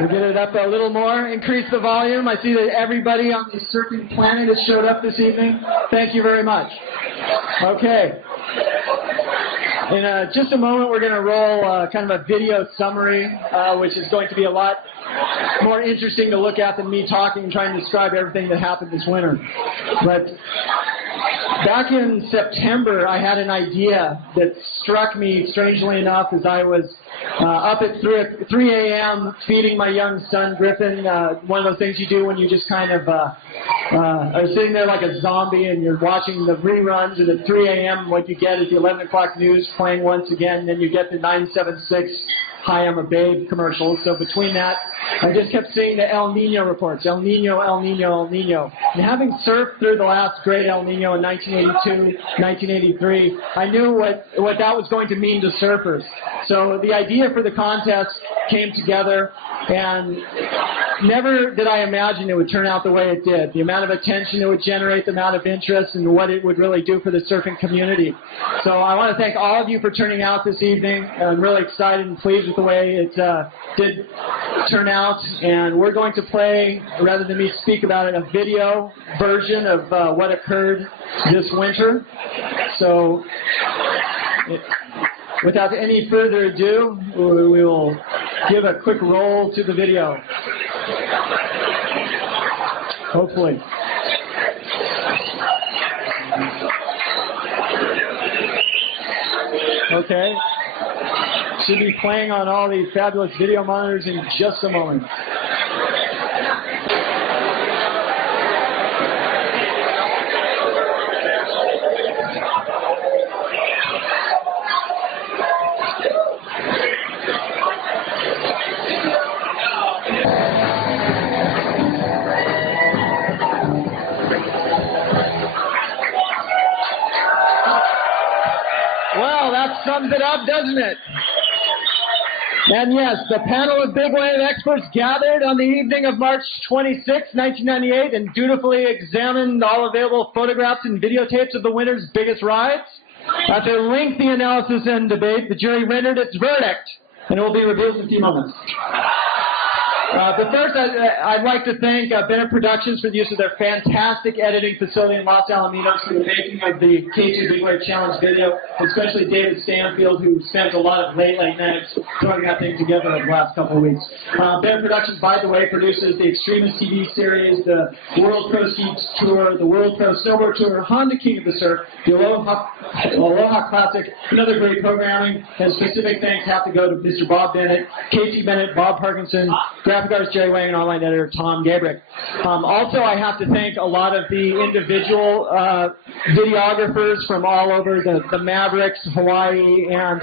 We'll get it up a little more, increase the volume. I see that everybody on the surfing planet has showed up this evening. Thank you very much. Okay. In just a moment, we're going to roll kind of a video summary, which is going to be a lot more interesting to look at than me talking and trying to describe everything that happened this winter. But back in September, I had an idea that struck me, strangely enough, as I was up at 3 a.m. feeding my young son, Griffin, one of those things you do when you just kind of are sitting there like a zombie and you're watching the reruns, and at 3 a.m. what you get is the 11 o'clock news playing once again, and then you get the 976 Hi, I'm a Babe commercials. So between that, I just kept seeing the El Nino reports. El Nino, El Nino, El Nino. And having surfed through the last great El Nino in 1982, 1983, I knew what that was going to mean to surfers. So the idea for the contest came together, and never did I imagine it would turn out the way it did. The amount of attention it would generate, the amount of interest, and what it would really do for the surfing community. So I want to thank all of you for turning out this evening. I'm really excited and pleased with the way it did turn out. And we're going to play, rather than me speak about it, a video version of what occurred this winter. So without any further ado, we will give a quick roll to the video. Hopefully. Okay. Should be playing on all these fabulous video monitors in just a moment. Well, that sums it up, doesn't it? And yes, the panel of big wave experts gathered on the evening of March 26, 1998, and dutifully examined all available photographs and videotapes of the winter's biggest rides. After lengthy analysis and debate, the jury rendered its verdict, and it will be revealed in a few moments. But first, I'd like to thank Bennett Productions for the use of their fantastic editing facility in Los Alamitos for the making of the K2 Big Wave Challenge video, especially David Stanfield, who spent a lot of late nights throwing that thing together over the last couple of weeks. Bennett Productions, by the way, produces the Extremist TV series, the World Pro Ski Tour, the World Pro Snowboard Tour, Honda King of the Surf, the Aloha Classic, and other great programming. And specific thanks have to go to Mr. Bob Bennett, Casey Bennett, Bob Parkinson, graphic artist Jerry Wang, and online editor Tom Gabrick. Also, I have to thank a lot of the individual videographers from all over the Mavericks, Hawaii, and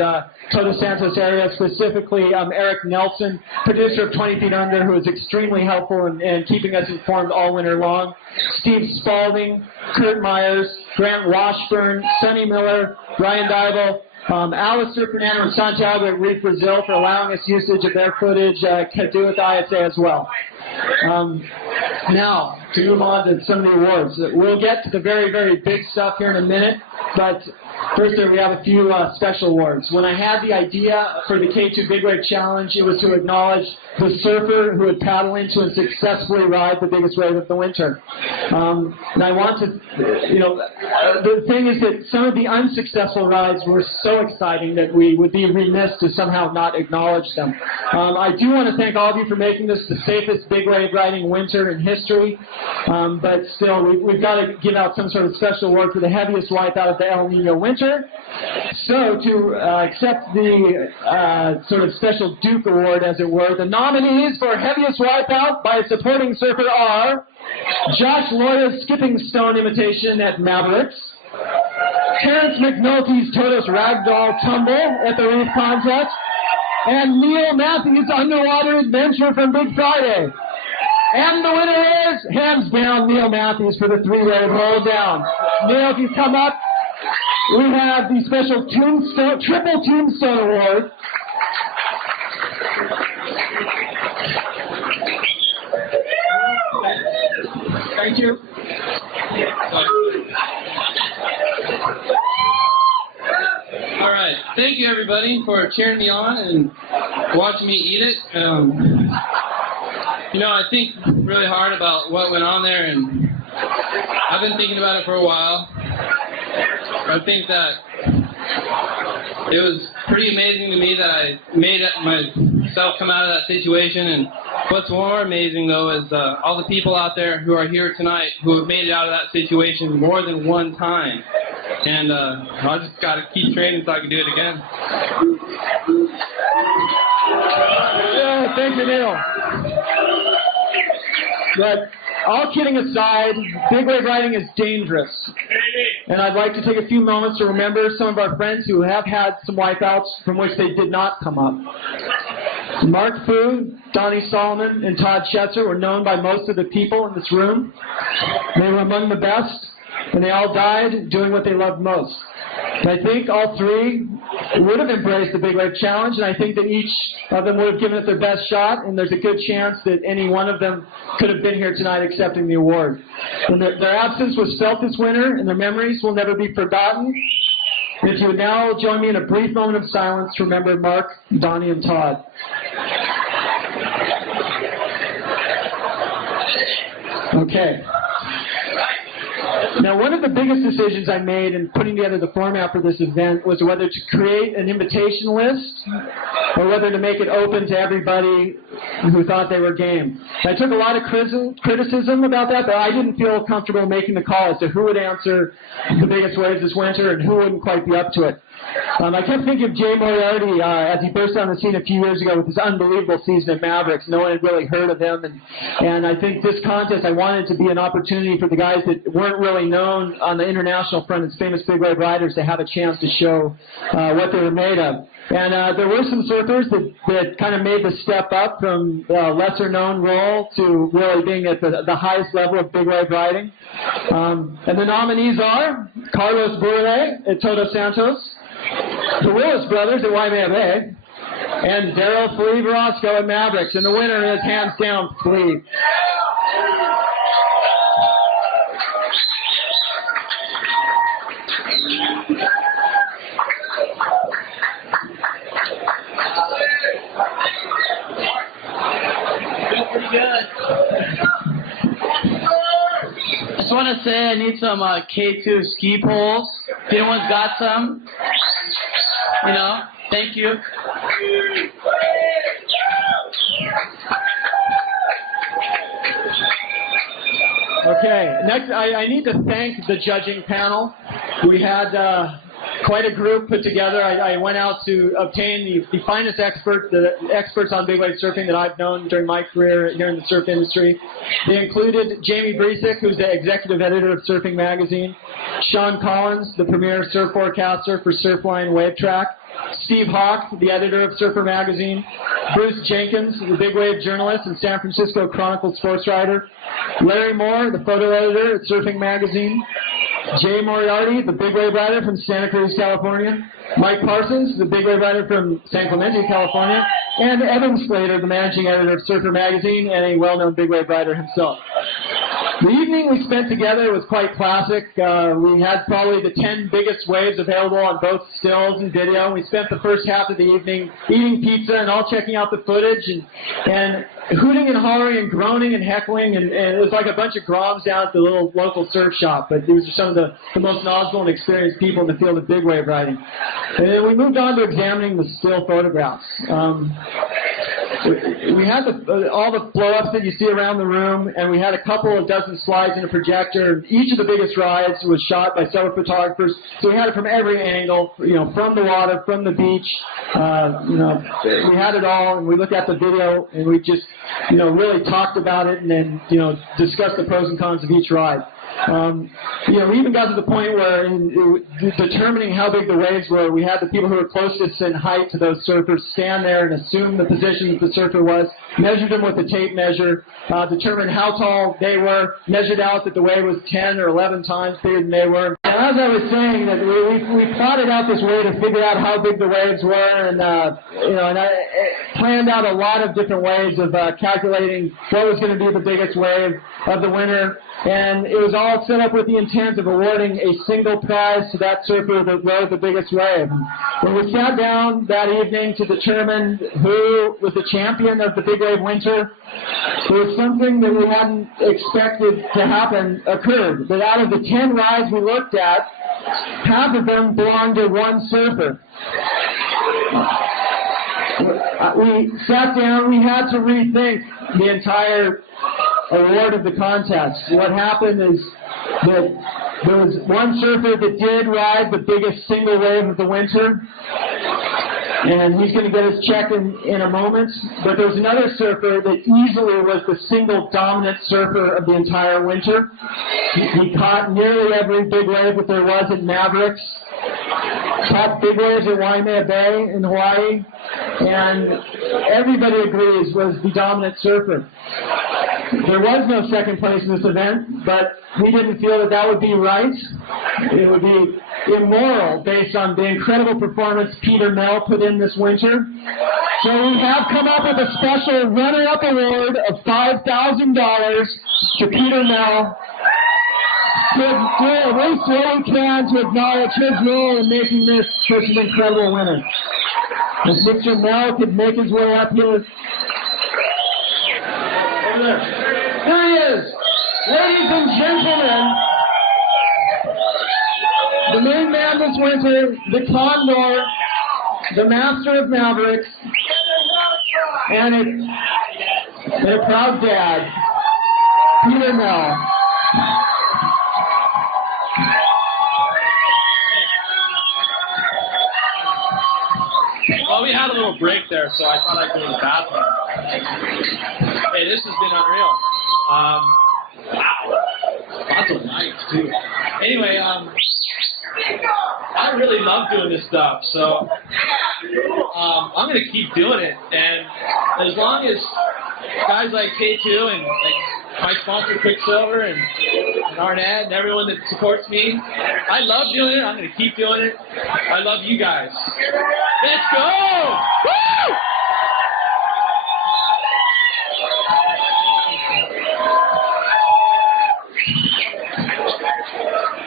Todos Santos area, specifically Eric Nelson, producer of 20 Feet Under, who was extremely helpful in keeping us informed all winter long. Steve Spalding, Kurt Myers, Grant Washburn, Sonny Miller, Ryan Dybel, Alistair Fernando and Santiago at Reef Brazil for allowing us usage of their footage, could do with ISA as well. Now, to move on to some of the awards. We'll get to the very, very big stuff here in a minute, but first we have a few special awards. When I had the idea for the K2 Big Wave Challenge, it was to acknowledge the surfer who would paddle into and successfully ride the biggest wave of the winter. And I want to, the thing is that some of the unsuccessful rides were so exciting that we would be remiss to somehow not acknowledge them. I do want to thank all of you for making this the safest big wave riding winter in history, but still, we've got to give out some sort of special award for the heaviest wipeout of the El Nino winter. So to accept the sort of special Duke Award, as it were, the nominees for heaviest wipeout by a supporting surfer are Josh Loya's Skipping Stone imitation at Mavericks, Terrence McNulty's Todos Ragdoll Tumble at the Reef Contest, and Neil Matthies' Underwater Adventure from Big Friday. And the winner is, hands down, Neil Matthies for the three-wave roll down. Neil, if you come up, we have the special Triple Tombstone Award. Thank you. All right. Thank you, everybody, for cheering me on and watching me eat it. You know, I think really hard about what went on there, and I've been thinking about it for a while. I think that it was pretty amazing to me that I made myself come out of that situation, and what's more amazing, though, is all the people out there who are here tonight who have made it out of that situation more than one time. And I just got to keep training so I can do it again. Yeah, thank you, Neil. But all kidding aside, big wave riding is dangerous. And I'd like to take a few moments to remember some of our friends who have had some wipeouts from which they did not come up. Mark Fu, Donnie Solomon, and Todd Schetzer were known by most of the people in this room. They were among the best, and they all died doing what they loved most. And I think all three would have embraced the Big Wave Challenge, and I think that each of them would have given it their best shot, and there's a good chance that any one of them could have been here tonight accepting the award. And their absence was felt this winter, and their memories will never be forgotten. And if you would now join me in a brief moment of silence to remember Mark, Donnie, and Todd. Okay. Now, one of the biggest decisions I made in putting together the format for this event was whether to create an invitation list or whether to make it open to everybody who thought they were game. I took a lot of criticism about that, but I didn't feel comfortable making the call as to who would answer the biggest waves this winter and who wouldn't quite be up to it. I kept thinking of Jay Moriarty as he burst on the scene a few years ago with his unbelievable season at Mavericks. No one had really heard of him, and I think this contest, I wanted to be an opportunity for the guys that weren't really known on the international front as famous big wave riders to have a chance to show what they were made of. And there were some surfers that kind of made the step up from a lesser-known role to really being at the highest level of big wave riding. And the nominees are Carlos Burle at Todos Santos, the Willis brothers at Waimea, and DARRYL Flea VIROSTKO at Mavericks. And the winner is, hands down, Flea. Pretty good. I just want to say I need some K2 ski poles. If anyone's got some, you know, thank you. Okay, next I need to thank the judging panel. We had quite a group put together. I went out to obtain the finest experts on big wave surfing that I've known during my career here in the surf industry. They included Jamie Bresick, who's the executive editor of Surfing Magazine, Sean Collins, the premier surf forecaster for Surfline Wave Track, Steve Hawk, the editor of Surfer Magazine, Bruce Jenkins, the big wave journalist and San Francisco Chronicle sports writer, Larry Moore, the photo editor at Surfing Magazine, Jay Moriarty, the big wave rider from Santa Cruz, California, Mike Parsons, the big wave rider from San Clemente, California, and Evan Slater, the managing editor of Surfer Magazine and a well-known big wave rider himself. The evening we spent together was quite classic. We had probably the 10 biggest waves available on both stills and video. We spent the first half of the evening eating pizza and all checking out the footage and hooting and hollering and groaning and heckling, and it was like a bunch of groms down at the little local surf shop, but these are some of the most knowledgeable and experienced people in the field of big wave riding. And then we moved on to examining the still photographs. We had all the blow-ups that you see around the room, and we had a couple of dozen slides in a projector. Each of the biggest rides was shot by several photographers, so we had it from every angle, you know, from the water, from the beach. You know, we had it all, and we looked at the video, and we just, you know, really talked about it, and then, you know, discussed the pros and cons of each ride. You know, we even got to the point where in determining how big the waves were, we had the people who were closest in height to those surfers stand there and assume the position that the surfer was, measured them with a tape measure, determined how tall they were, measured out that the wave was 10 or 11 times bigger than they were. And as I was saying, that we plotted out this way to figure out how big the waves were, and you know, and I planned out a lot of different ways of calculating what was going to be the biggest wave of the winter. And it was all set up with the intent of awarding a single prize to that surfer that rode the biggest wave. When we sat down that evening to determine who was the champion of the big wave winter, there was something that we hadn't expected to happen occurred. That out of the 10 rides we looked at, half of them belonged to one surfer. We sat down, we had to rethink the entire award of the contest. What happened is that there was one surfer that did ride the biggest single wave of the winter, and he's going to get his check in a moment. But there was another surfer that easily was the single dominant surfer of the entire winter. He caught nearly every big wave that there was at Mavericks, caught big waves at Waimea Bay in Hawaii, and everybody agrees was the dominant surfer. There was no second place in this event, but we didn't feel that that would be right. It would be immoral based on the incredible performance Peter Mell put in this winter. So we have come up with a special runner-up award of $5,000 to Peter Mell to do at least what we can to acknowledge his role in making this such an incredible winner. If Mr. Mell could make his way up here. Over there. There he is. Ladies and gentlemen, the main man this winter, the Condor, the master of Mavericks, and a proud dad, Peter Mell. Well, we had a little break there, so I thought I'd go to the bathroom. Hey, this has been unreal. Wow. Lots of lights, too. Anyway, I really love doing this stuff, so I'm going to keep doing it. And as long as guys like K2 and like my sponsor Quicksilver and Arnett and everyone that supports me, I love doing it. I'm going to keep doing it. I love you guys. Let's go! Woo!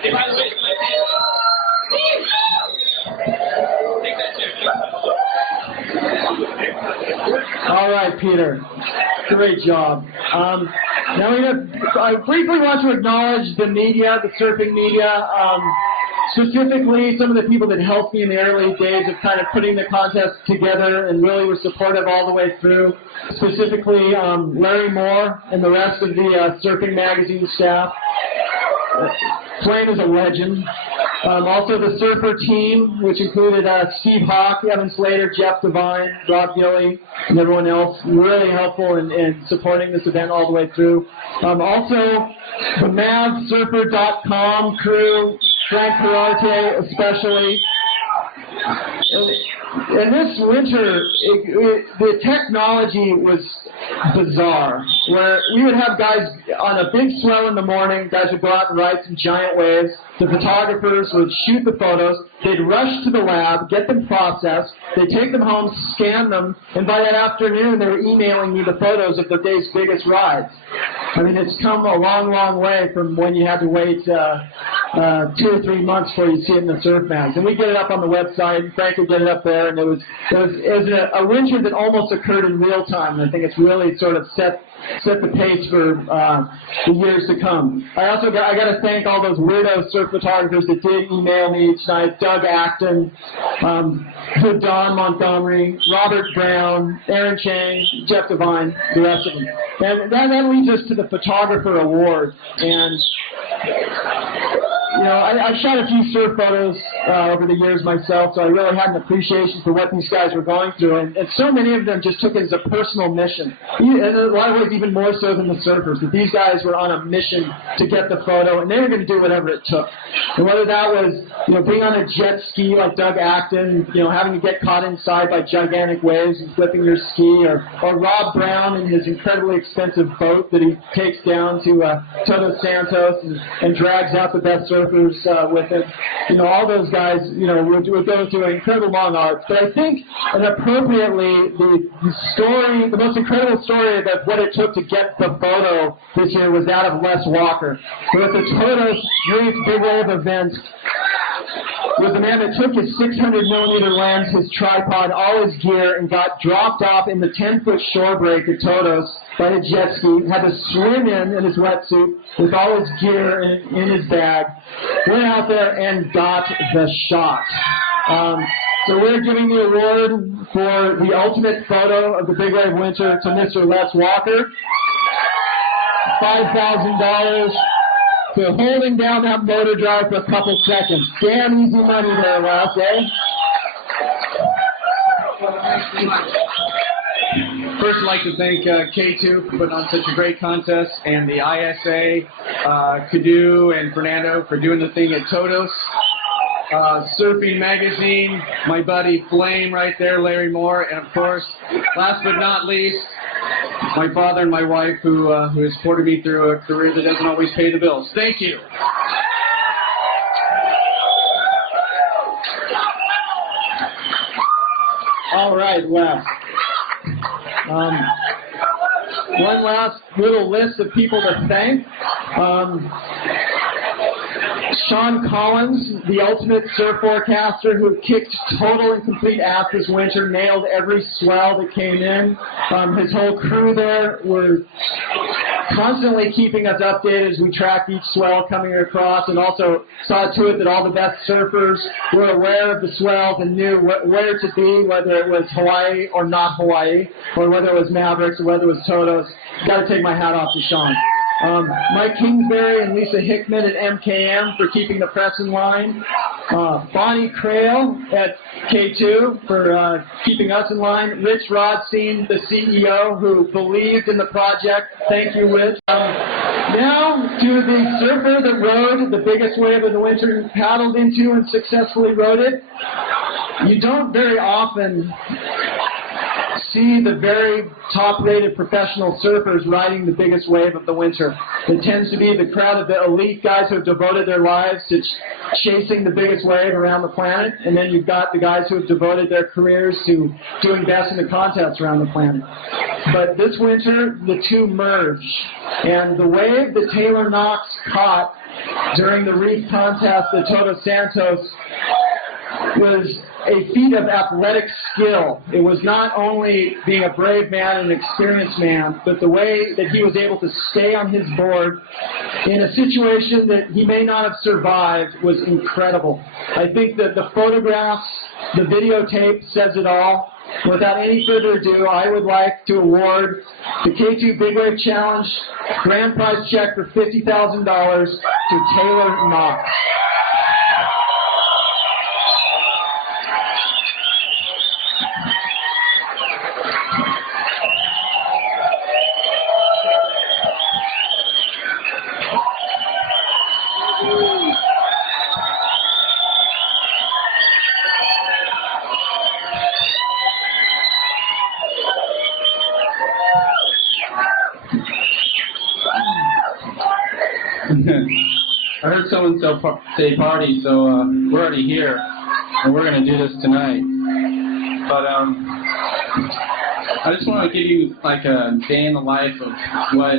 Hey, by the way, take that chair. All right, Peter. Great job. Now I briefly want to acknowledge the media, the surfing media, specifically some of the people that helped me in the early days of kind of putting the contest together and really were supportive all the way through. Specifically, Larry Moore and the rest of the Surfing Magazine staff. Flame is a legend. Also the surfer team, which included Steve Hawk, Evan Slater, Jeff Devine, Rob Gilly, and everyone else, really helpful in supporting this event all the way through. Also, the MavsSurfer.com crew, Frank Perarte especially. And this winter, the technology was bizarre, where we would have guys on a big swell in the morning, guys would go out and ride some giant waves, the photographers would shoot the photos, they'd rush to the lab, get them processed, they'd take them home, scan them, and by that afternoon they were emailing me the photos of the day's biggest rides. I mean, it's come a long, long way from when you had to wait 2 or 3 months before you see it in the surf mags. And we get it up on the website, and Frank would get it up there, and it was a winter that almost occurred in real time, and I think it's really sort of set the pace for the years to come. I got to thank all those weirdo surf photographers that did email me each night: Doug Acton, Don Montgomery, Robert Brown, Aaron Chang, Jeff Devine, the rest of them. And that leads us to the Photographer Award. And you know, I shot a few surf photos over the years myself, so I really had an appreciation for what these guys were going through. And so many of them just took it as a personal mission. And a lot of ways even more so than the surfers, that these guys were on a mission to get the photo, and they were going to do whatever it took. And whether that was, you know, being on a jet ski like Doug Acton, you know, having to get caught inside by gigantic waves and flipping your ski, or Rob Brown and his incredibly expensive boat that he takes down to Todos Santos and drags out the best surfers with him. You know, all those guys, you know, would go through an incredible long arc. But I think, and appropriately, the most incredible story of what it took to get the photo this year was that of Les Walker. So at the Todos Youth Big Wave event, was the man that took his 600mm lens, his tripod, all his gear, and got dropped off in the 10-foot shore break at Todos by a jet ski, had to swim in his wetsuit with all his gear in his bag, went out there and got the shot. So we're giving the award for the ultimate photo of the Big Wave Winter to Mr. Les Walker. $5,000 for holding down that motor drive for a couple seconds. Damn easy money there, Les, eh? First, I'd like to thank K2 for putting on such a great contest, and the ISA, Kadu, and Fernando for doing the thing at Todos. Surfing Magazine, my buddy Flame right there, Larry Moore, and of course, last but not least, my father and my wife who has supported me through a career that doesn't always pay the bills. Thank you. All right, Les. One last little list of people to thank. Sean Collins, the ultimate surf forecaster who kicked total and complete ass this winter, nailed every swell that came in. His whole crew there were constantly keeping us updated as we tracked each swell coming across, and also saw to it that all the best surfers were aware of the swells and knew where to be, whether it was Hawaii or not Hawaii, or whether it was Mavericks or whether it was Todos. Got to take my hat off to Sean. Mike Kingsbury and Lisa Hickman at MKM for keeping the press in line. Bonnie Crail at K2 for keeping us in line. Rich Rodstein, the CEO, who believed in the project. Thank you, Rich. Now to the surfer that rode the biggest wave of the winter and paddled into and successfully rode it. You don't very often see the very top-rated professional surfers riding the biggest wave of the winter. It tends to be the crowd of the elite guys who have devoted their lives to chasing the biggest wave around the planet, and then you've got the guys who have devoted their careers to doing best in the contests around the planet. But this winter, the two merged, and the wave that Taylor Knox caught during the reef contest at Todos Santos was a feat of athletic skill. It was not only being a brave man and an experienced man, but the way that he was able to stay on his board in a situation that he may not have survived was incredible. I think that the photographs, the videotape says it all. Without any further ado, I would like to award the K2 Big Wave Challenge grand prize check for $50,000 to Taylor Knox. I heard someone say party, so we're already here, and we're going to do this tonight. But I just want to give you like a day in the life of what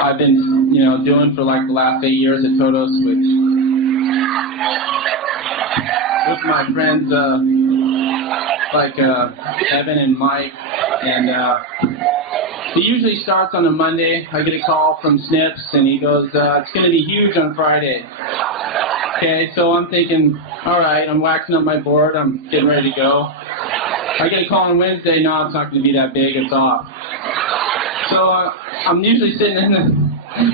I've been, doing for like the last 8 years at Todos with my friends like Evan and Mike, and it usually starts on a Monday. I get a call from Snips, and he goes, it's going to be huge on Friday. Okay, so I'm thinking, all right, I'm waxing up my board. I'm getting ready to go. I get a call on Wednesday. No, it's not going to be that big. It's off. So I'm usually sitting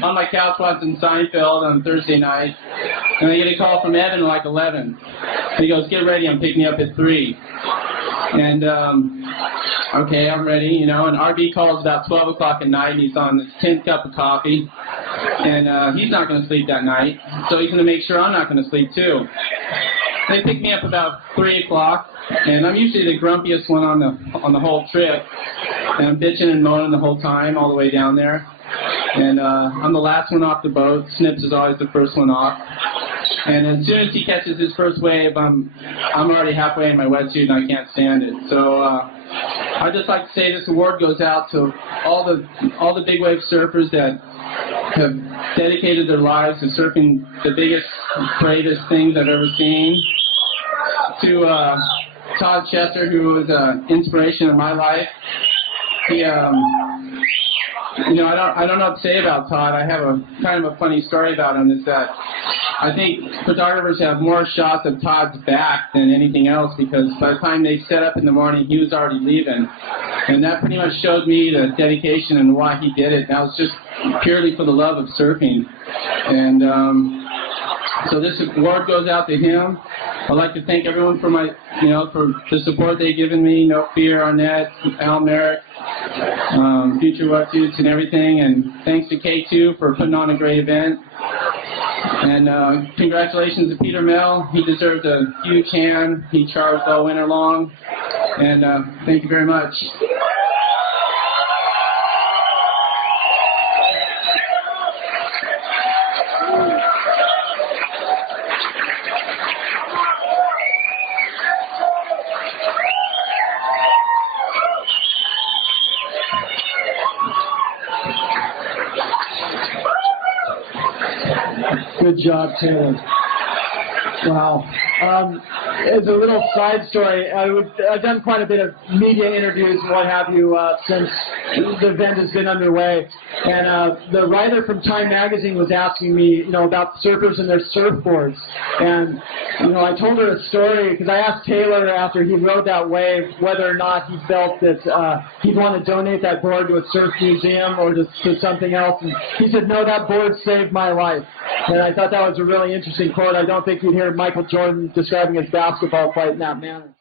on my couch watching Seinfeld on Thursday night, and I get a call from Evan at like 11. He goes, get ready. I'm picking you up at 3. And okay, I'm ready, and RB calls about 12 o'clock at night, and he's on his 10th cup of coffee, and he's not going to sleep that night, so he's going to make sure I'm not going to sleep too. They pick me up about 3 o'clock, and I'm usually the grumpiest one on the whole trip, and I'm bitching and moaning the whole time, all the way down there, and I'm the last one off the boat. Snips is always the first one off. And as soon as he catches his first wave, I'm already halfway in my wetsuit and I can't stand it. So I'd just like to say this award goes out to all the big wave surfers that have dedicated their lives to surfing the biggest, bravest things I've ever seen. to Todd Chester, who was an inspiration in my life. He, I don't know what to say about Todd. I have a kind of a funny story about him. Is that I think photographers have more shots of Todd's back than anything else, because by the time they set up in the morning, he was already leaving. And that pretty much showed me the dedication and why he did it. That was just purely for the love of surfing. And so this award goes out to him. I'd like to thank everyone for for the support they've given me. No Fear, Arnett, Al Merrick, Future Wetsuits and everything. And thanks to K2 for putting on a great event. And congratulations to Peter Mell. He deserves a huge hand. He charged all winter long. And thank you very much. Good job, Taylor. Wow. As a little side story, I've done quite a bit of media interviews and what have you since the event has been underway. And the writer from Time Magazine was asking me, about surfers and their surfboards. And, I told her a story because I asked Taylor after he rode that wave whether or not he felt that he'd want to donate that board to a surf museum or to something else. And he said, no, that board saved my life. And I thought that was a really interesting quote. I don't think you'd hear Michael Jordan describing his basketball fight in that manner.